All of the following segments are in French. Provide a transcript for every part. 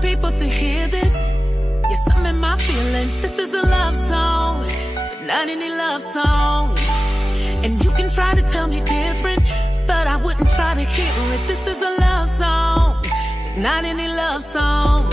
people to hear this. Yes, I'm in my feelings. This is a love song, but not any love song. And you can try to tell me different, but I wouldn't try to hear it. This is a love song, but not any love song.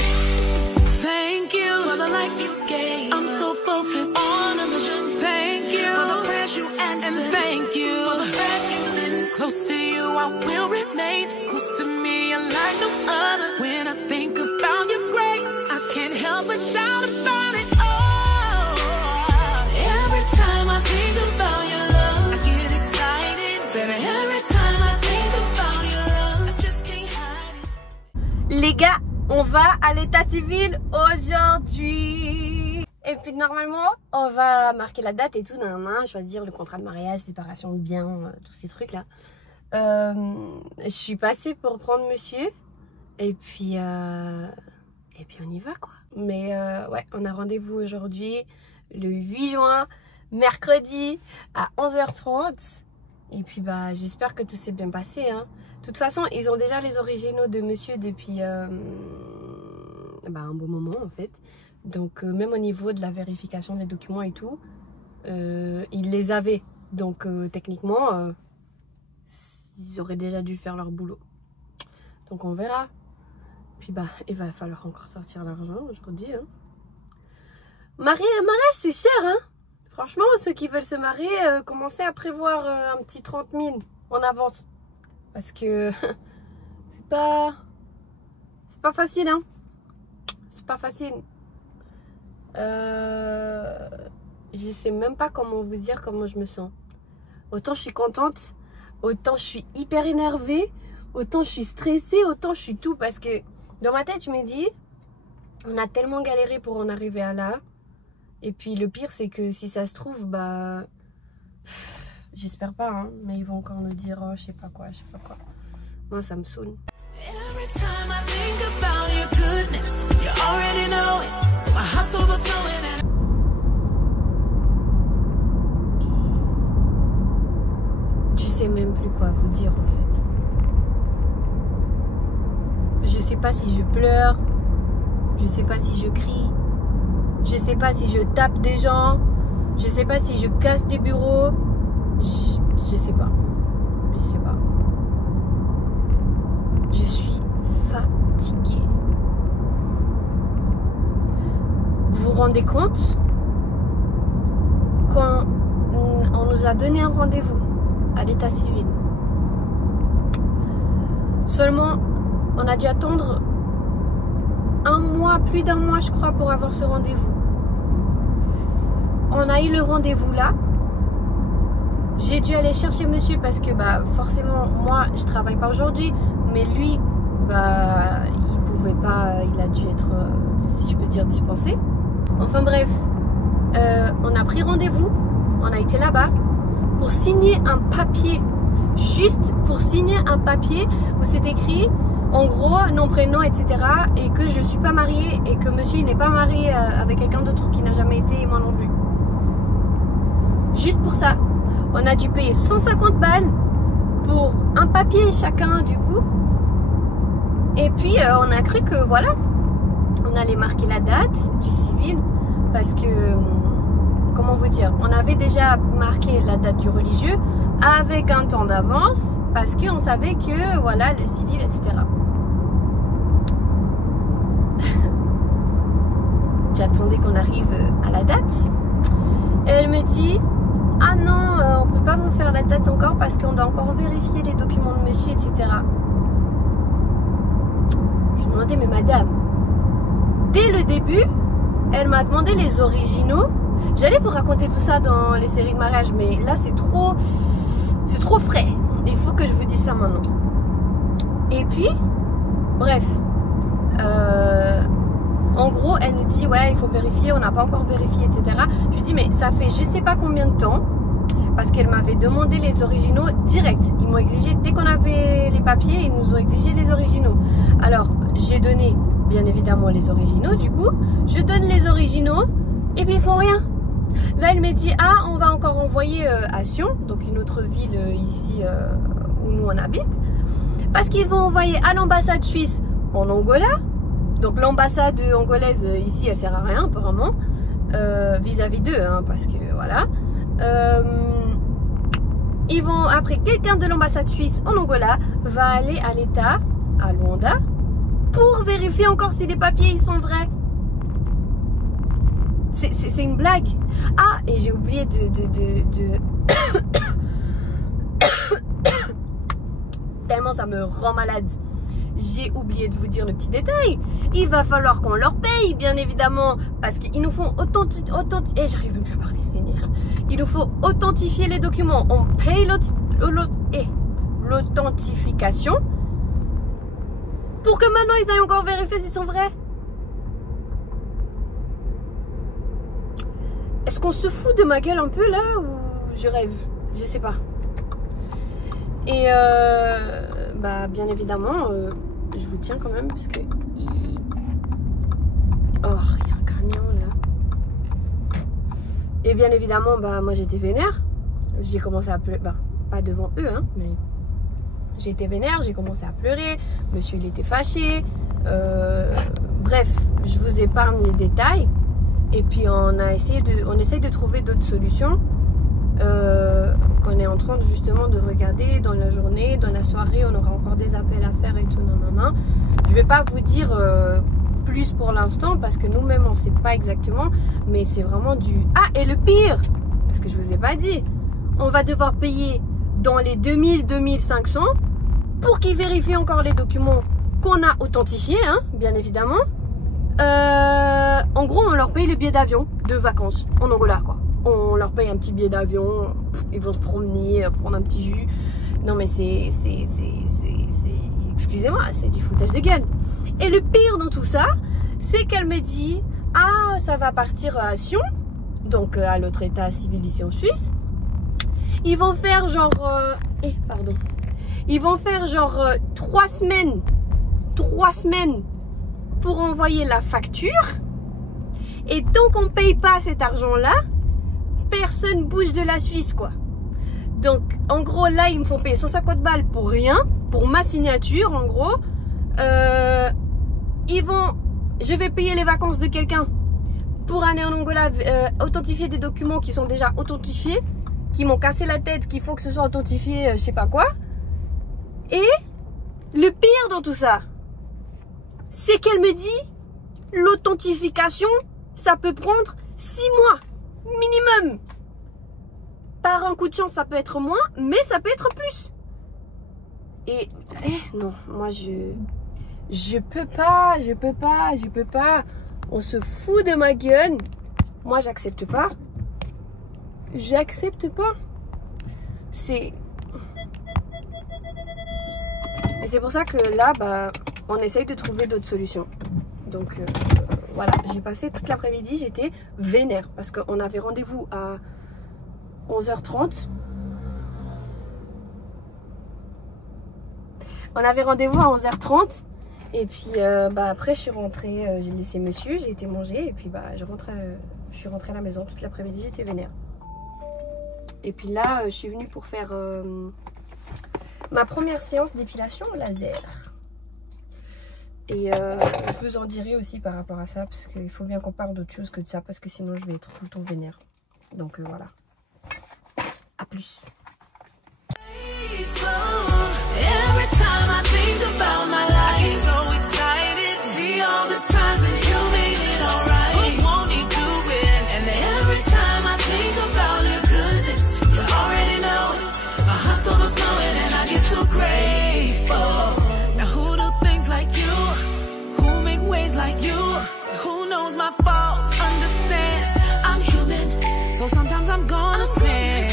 Thank you for the life you gave. I'm so focused on a mission. Thank you for the prayers you answered. And thank you for the prayers you did. Close to you, I will remain. Close to me, like no other. When I think about your grace, I can't help but shout about it. Oh, every time I think about your love, I get excited. Said every time I think about your love, I just can't hide it. Les gars, on va à l'état civil aujourd'hui. Et puis normalement, on va marquer la date et tout, choisir le contrat de mariage, séparation de biens, tous ces trucs là. Je suis passée pour prendre monsieur. Et puis on y va quoi. Mais ouais, on a rendez-vous aujourd'hui, le 8 juin, mercredi à 11h30. Et puis bah j'espère que tout s'est bien passé, hein. De toute façon, ils ont déjà les originaux de monsieur depuis un bon moment en fait. Donc même au niveau de la vérification des documents et tout, ils les avaient. Donc techniquement, ils auraient déjà dû faire leur boulot. Donc on verra. Puis bah il va falloir encore sortir l'argent aujourd'hui, hein. Mariage c'est cher, hein. Franchement, ceux qui veulent se marier, commencez à prévoir un petit 30 000 en avance. Parce que c'est pas facile, hein. C'est pas facile. Je sais même pas comment vous dire comment je me sens. Autant je suis contente, autant je suis hyper énervée, autant je suis stressée, autant je suis tout. Parce que dans ma tête, je me dis, on a tellement galéré pour en arriver à là. Et puis le pire, c'est que si ça se trouve, bah... J'espère pas, hein, mais ils vont encore nous dire, oh, je sais pas quoi. Moi, ça me saoule. Every time I think about your goodness, you already know it. My heart's overflowing and je sais même plus quoi vous dire en fait. Je sais pas si je pleure, je sais pas si je crie, je sais pas si je tape des gens, je sais pas si je casse des bureaux, je sais pas. Je suis fatiguée. Vous vous rendez compte? Quand on nous a donné un rendez-vous à l'état civil, seulement on a dû attendre un mois, plus d'un mois je crois, pour avoir ce rendez-vous. On a eu le rendez-vous là. J'ai dû aller chercher monsieur parce que bah forcément moi je travaille pas aujourd'hui, mais lui bah il pouvait pas, il a dû être si je peux dire dispensé. Enfin bref, on a pris rendez-vous, on a été là-bas pour signer un papier, juste pour signer un papier où c'est écrit en gros nom, prénom, etc. et que je suis pas mariée et que monsieur il n'est pas marié avec quelqu'un d'autre qui n'a jamais été et moi non plus. Juste pour ça. On a dû payer 150 balles pour un papier chacun du coup. Et puis on a cru que voilà, on allait marquer la date du civil. Parce que, comment vous dire, on avait déjà marqué la date du religieux avec un temps d'avance. Parce qu'on savait que voilà, le civil, etc. J'attendais qu'on arrive à la date. Et elle me dit... Ah non, on peut pas vous faire la date encore parce qu'on doit encore vérifier les documents de monsieur, etc. Je lui ai demandé, mais madame, dès le début, elle m'a demandé les originaux. J'allais vous raconter tout ça dans les séries de mariage, mais là c'est trop frais. Il faut que je vous dise ça maintenant. Et puis, bref, en gros, elle nous dit, ouais, il faut vérifier, on n'a pas encore vérifié, etc. Je lui dis, mais ça fait je sais pas combien de temps, parce qu'elle m'avait demandé les originaux direct. Ils m'ont exigé, dès qu'on avait les papiers, ils nous ont exigé les originaux. Alors, j'ai donné, bien évidemment, les originaux, du coup. Je donne les originaux, et puis ils font rien. Là, elle me dit, ah, on va encore envoyer à Sion, donc une autre ville ici où nous on habite, parce qu'ils vont envoyer à l'ambassade suisse en Angola. Donc l'ambassade angolaise ici, elle sert à rien apparemment, vis-à-vis d'eux, hein, parce que voilà. Ils vont, après, quelqu'un de l'ambassade suisse en Angola va aller à l'État, à Luanda, pour vérifier encore si les papiers ils sont vrais. C'est une blague. Ah, et j'ai oublié de... Tellement ça me rend malade. J'ai oublié de vous dire le petit détail. Il va falloir qu'on leur paye, bien évidemment, parce qu'ils nous font et j'arrive même plus à parler, Seigneur. Il nous faut authentifier les documents. On paye l'authentification pour que maintenant ils aillent encore vérifier s'ils sont vrais. Est-ce qu'on se fout de ma gueule un peu là ou je rêve? Je sais pas. Et bah bien évidemment, je vous tiens quand même parce que oh, il y a un camion là. Et bien évidemment, bah moi j'étais vénère. J'ai commencé à pleurer, bah pas devant eux, hein, mais j'étais vénère. J'ai commencé à pleurer. Monsieur il était fâché. Bref, je vous épargne les détails. Et puis on essaye de trouver d'autres solutions. Qu'on est en train justement de regarder dans la journée, dans la soirée, on aura encore des appels à faire et tout, non. Je vais pas vous dire plus pour l'instant parce que nous-mêmes on sait pas exactement, mais c'est vraiment du... Ah, et le pire, parce que je vous ai pas dit, on va devoir payer dans les 2000-2500 pour qu'ils vérifient encore les documents qu'on a authentifiés, hein, bien évidemment. En gros, on leur paye le billet d'avion de vacances en Angola, quoi. On leur paye un petit billet d'avion, ils vont se promener, prendre un petit jus. Non mais c'est excusez-moi, c'est du foutage de gueule. Et le pire dans tout ça, c'est qu'elle me dit, ah ça va partir à Sion, donc à l'autre état civil ici en Suisse. Ils vont faire genre, ils vont faire genre 3 semaines pour envoyer la facture. Et tant qu'on paye pas cet argent-là, personne bouge de la Suisse, quoi. Donc en gros là ils me font payer 150 balles pour rien, pour ma signature en gros. Je vais payer les vacances de quelqu'un pour aller en Angola, authentifier des documents qui sont déjà authentifiés, qui m'ont cassé la tête, qu'il faut que ce soit authentifié, je sais pas quoi. Et le pire dans tout ça, c'est qu'elle me dit l'authentification ça peut prendre 6 mois minimum. Par un coup de chance ça peut être moins, mais ça peut être plus. Et non, moi je peux pas. On se fout de ma gueule. Moi j'accepte pas. Et c'est pour ça que là bah on essaye de trouver d'autres solutions. Donc voilà, j'ai passé toute l'après-midi, j'étais vénère parce qu'on avait rendez-vous à 11h30. On avait rendez-vous à 11h30 et puis bah après je suis rentrée, j'ai laissé monsieur, j'ai été manger et puis bah je suis rentrée à la maison toute l'après-midi, j'étais vénère. Et puis là je suis venue pour faire ma première séance d'épilation laser. Et je vous en dirai aussi par rapport à ça parce qu'il faut bien qu'on parle d'autre chose que de ça parce que sinon je vais être tout le temps vénère. Donc voilà. À plus. So sometimes I'm gonna sin.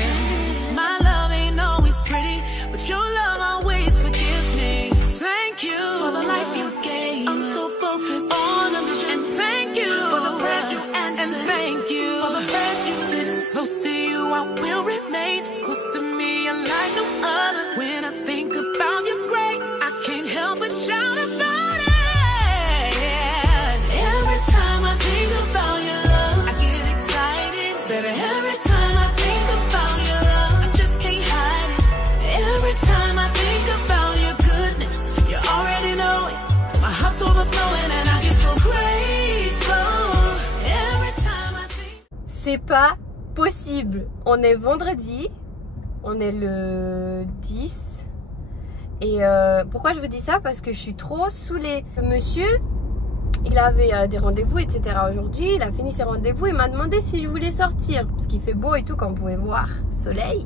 My love ain't always pretty, but your love always forgives me. Thank you for the life you gave. I'm so focused on a mission. And thank you for the prayers you answered. And thank you for the prayers you didn't. Close to you I will remain. Close to me like no other. When I think about your grace, I can't help but shout about it. Every time I think about your love, I get excited. Said every time I think about your love, I just can't hide it. Every time I think about your goodness, you already know it. My heart's overflowing and I get so C'est pas possible. On est vendredi, on est le 10. Et pourquoi je vous dis ça? Parce que je suis trop saoulée. Monsieur, il avait des rendez-vous, etc. aujourd'hui. Il a fini ses rendez-vous. Il m'a demandé si je voulais sortir. Parce qu'il fait beau et tout, comme vous pouvez voir. Soleil.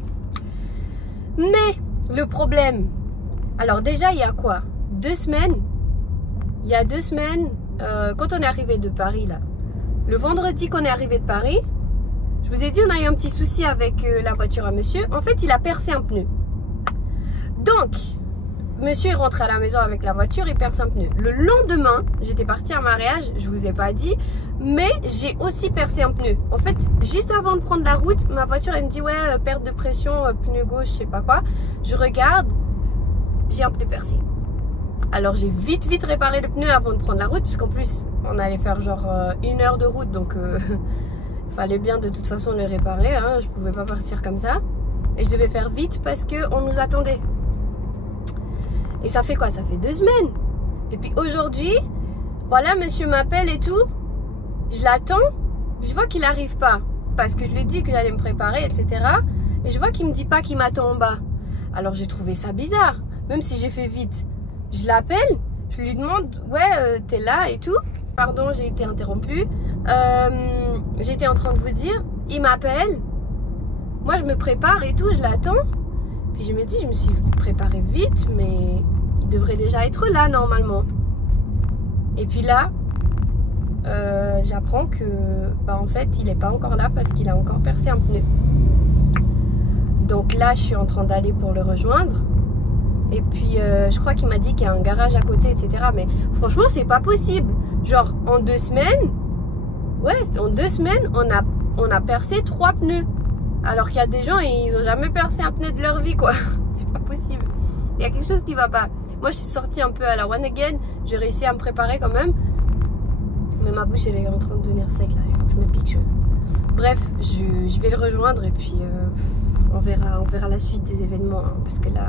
Mais le problème... Alors déjà, il y a quoi? 2 semaines. Il y a 2 semaines, quand on est arrivé de Paris, là. Le vendredi qu'on est arrivé de Paris, je vous ai dit, on a eu un petit souci avec la voiture à monsieur. En fait, il a percé un pneu. Donc... Monsieur est rentré à la maison avec la voiture et perce un pneu. Le lendemain, j'étais partie à un mariage, je vous ai pas dit, mais j'ai aussi percé un pneu. En fait, juste avant de prendre la route, ma voiture, elle me dit, ouais, perte de pression, pneu gauche, je sais pas quoi. Je regarde, j'ai un pneu percé. Alors, j'ai vite réparé le pneu avant de prendre la route, puisqu'en plus, on allait faire genre 1 heure de route, donc il fallait bien de toute façon le réparer, hein, je pouvais pas partir comme ça. Et je devais faire vite parce qu'on nous attendait. Et ça fait quoi? Ça fait 2 semaines. Et puis aujourd'hui, voilà, monsieur m'appelle et tout. Je l'attends. Je vois qu'il n'arrive pas. Parce que je lui ai dit que j'allais me préparer, etc. Et je vois qu'il me dit pas qu'il m'attend en bas. Alors j'ai trouvé ça bizarre. Même si j'ai fait vite. Je l'appelle. Je lui demande, ouais, t'es là et tout. Pardon, j'ai été interrompue. J'étais en train de vous dire. Il m'appelle. Moi, je me prépare et tout. Je l'attends. Puis je me dis, je me suis préparée vite, mais il devrait déjà être là normalement. Et puis là, j'apprends que, bah, en fait, il n'est pas encore là parce qu'il a encore percé un pneu. Donc là, je suis en train d'aller pour le rejoindre. Et puis, je crois qu'il m'a dit qu'il y a un garage à côté, etc. Mais franchement, c'est pas possible. Genre, en 2 semaines, ouais, en 2 semaines, on a percé 3 pneus. Alors qu'il y a des gens, ils n'ont jamais percé un pneu de leur vie, quoi. C'est pas possible. Il y a quelque chose qui va pas. Moi, je suis sortie un peu à la one again. J'ai réussi à me préparer quand même. Mais ma bouche, elle est en train de devenir sec, là. Il faut que je mette quelque chose. Bref, je vais le rejoindre et puis on verra la suite des événements. Hein, parce que là...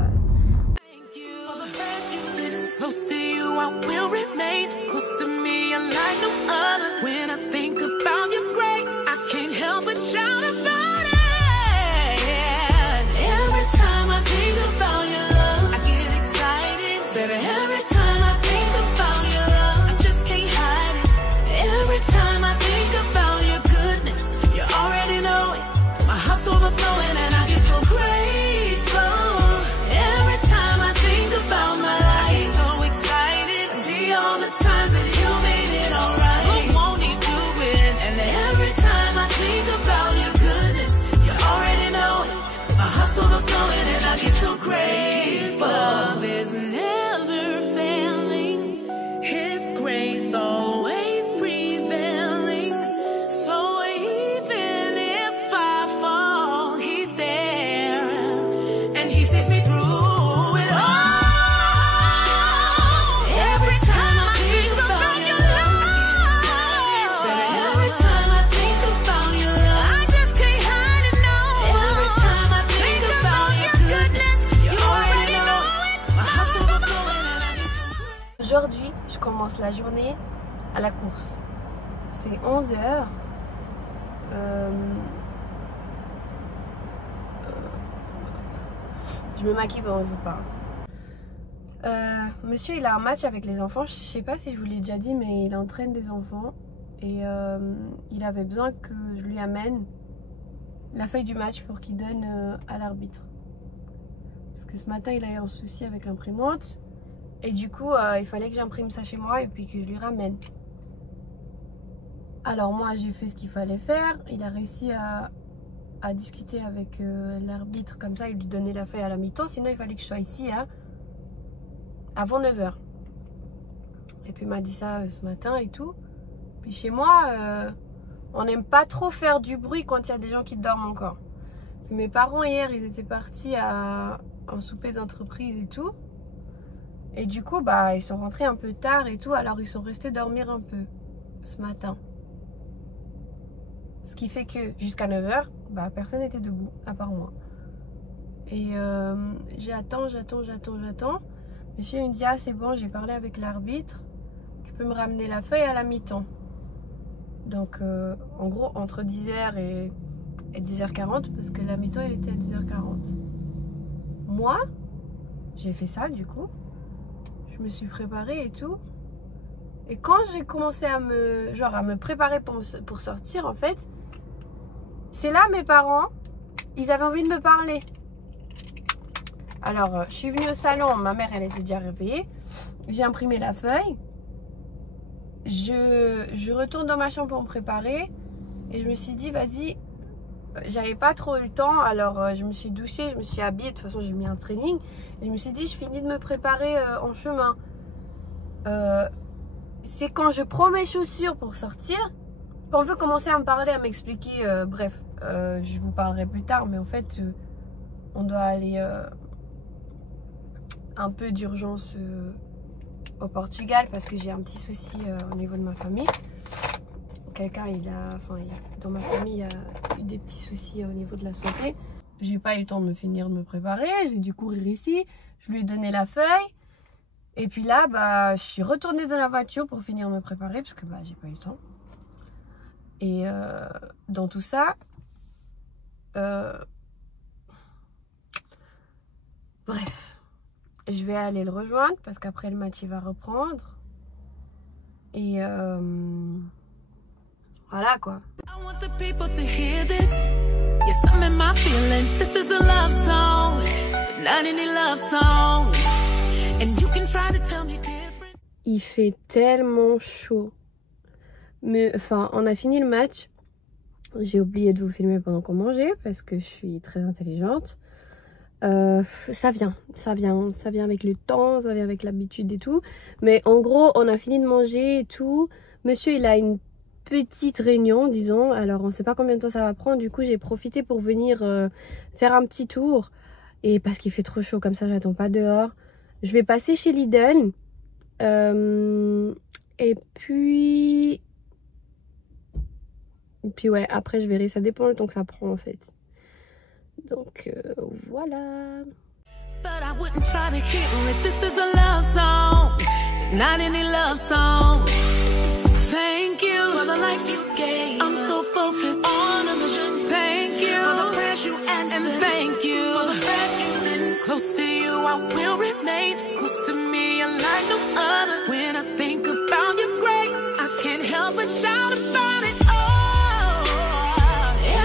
Aujourd'hui, je commence la journée à la course. C'est 11 h. Je me maquille pendant que je vous parle. Monsieur, il a un match avec les enfants. Je sais pas si je vous l'ai déjà dit, mais il entraîne des enfants. Et il avait besoin que je lui amène la feuille du match pour qu'il donne à l'arbitre. Parce que ce matin, il a eu un souci avec l'imprimante. Et du coup, il fallait que j'imprime ça chez moi et puis que je lui ramène. Alors moi, j'ai fait ce qu'il fallait faire. Il a réussi à discuter avec l'arbitre. Comme ça, il lui donnait la feuille à la mi-temps. Sinon, il fallait que je sois ici avant 9 h. Et puis, il m'a dit ça ce matin et tout. Puis chez moi, on n'aime pas trop faire du bruit quand il y a des gens qui dorment encore. Puis mes parents, hier, ils étaient partis à un souper d'entreprise et tout. Et du coup, bah, ils sont rentrés un peu tard et tout, alors ils sont restés dormir un peu ce matin. Ce qui fait que jusqu'à 9 h, bah, personne n'était debout, à part moi. Et j'attends. Monsieur il me dit, ah c'est bon, j'ai parlé avec l'arbitre, tu peux me ramener la feuille à la mi-temps. Donc en gros entre 10h et 10h40 parce que la mi-temps elle était à 10h40. Moi j'ai fait ça du coup. Je me suis préparée et tout. Et quand j'ai commencé à me préparer pour sortir en fait, c'est là mes parents, ils avaient envie de me parler. Alors je suis venue au salon, ma mère elle était déjà réveillée. J'ai imprimé la feuille. Je retourne dans ma chambre pour me préparer. Et je me suis dit vas-y, j'avais pas trop eu le temps. Alors je me suis douchée, je me suis habillée. De toute façon j'ai mis un training. Et je me suis dit je finis de me préparer en chemin. C'est quand je prends mes chaussures pour sortir qu'on veut commencer à me parler, à m'expliquer. Bref, je vous parlerai plus tard. Mais en fait on doit aller un peu d'urgence au Portugal parce que j'ai un petit souci au niveau de ma famille. Quelqu'un dans ma famille a eu des petits soucis au niveau de la santé. J'ai pas eu le temps de finir de me préparer, j'ai dû courir ici, je lui ai donné la feuille et puis là bah je suis retournée dans la voiture pour finir de me préparer parce que bah j'ai pas eu le temps. Et dans tout ça bref, je vais aller le rejoindre parce qu'après le match il va reprendre. Et voilà quoi. I want the people to hear this. Yes, I'm in my feelings. This is a love song, not any love song. And you can try to tell me different. Il fait tellement chaud. Mais enfin, on a fini le match. J'ai oublié de vous filmer pendant qu'on mangeait parce que je suis très intelligente. Ça vient avec le temps, ça vient avec l'habitude et tout. Mais en gros, on a fini de manger et tout. Monsieur, il a une petite réunion, disons. Alors, on sait pas combien de temps ça va prendre. Du coup, j'ai profité pour venir faire un petit tour. Et parce qu'il fait trop chaud, comme ça, j'attends pas dehors. Je vais passer chez Lidl. Et puis ouais, après, je verrai. Ça dépend du temps que ça prend, en fait. Donc voilà. But I wouldn't try to hear it. This is a love song, not any love song. Thank you for the life you gave. I'm so focused on a mission. Thank you for the prayers you answered. And thank you for the prayers you didn't. Close to you, I will remain. Close to me, like no other. When I think about your grace, I can't help but shout about it. Oh,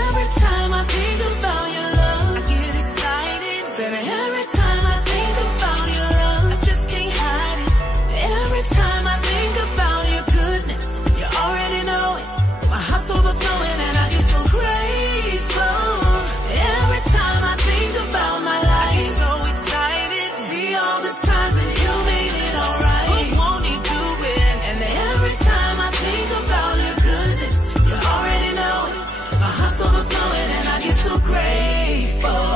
every time I think about your love, I get excited. Said every time I think about your love, I just can't hide it. Every time I think about your goodness, you already know it. My heart's overflowing and I get so grateful. Every time I think about my life, I get so excited. See all the times that you made it alright. But won't he do it? And every time I think about your goodness, you already know it. My heart's overflowing and I get so grateful.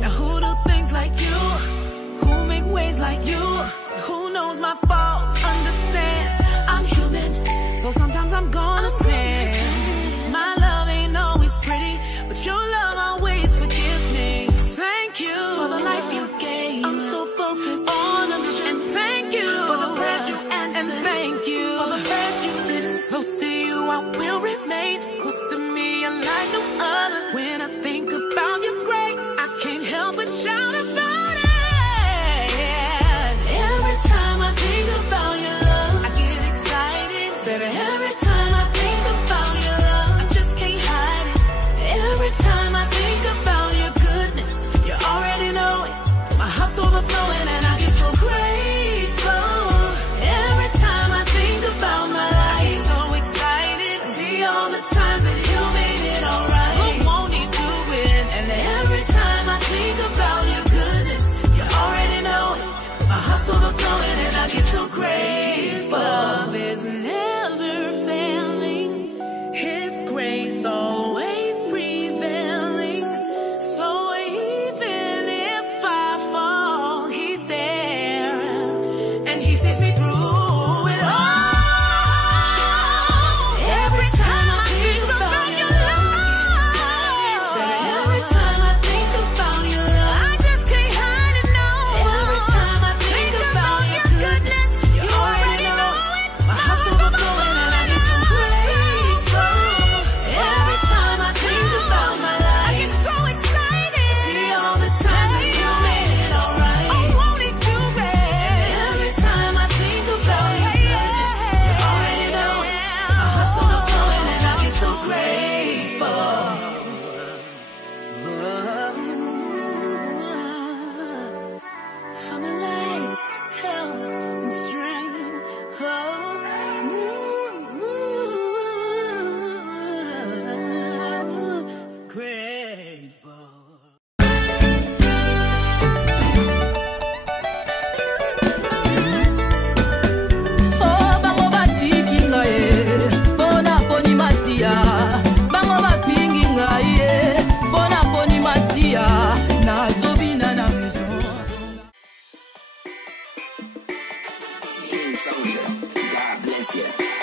Now who do things like you? Who make ways like you? Who knows my faults, understands I'm human, so sometimes I'm gonna sin. My love ain't always pretty, but your love always forgives me. Thank you for the life you gave. I'm so focused on a mission. And thank you for the prayers you answered. And thank you for the prayers you didn't. Close to you, I will remain. Close to me, like no other. When I think about your grace, I can't help but shout about it. Every time I think about your love, I get excited. Said every time I think about your love, I just can't hide it. Every time I think about your goodness, you already know it. My heart's overflowing and I get so grateful. Every time I think about my life, I get so excited. See all the times that you made it alright. But won't he do it? And every time I think about your goodness, you already know it. My heart's overflowing and I get so grateful. His love is never failing. His grace always prevailing. So even if I fall, he's there. And he sees me through it all. Every time I think about your love, said every time I think about your love, I just can't hide it, no. Every time I think about your goodness, you already know it. My heart's overflowing and I get so grateful. King Soldier, God bless you.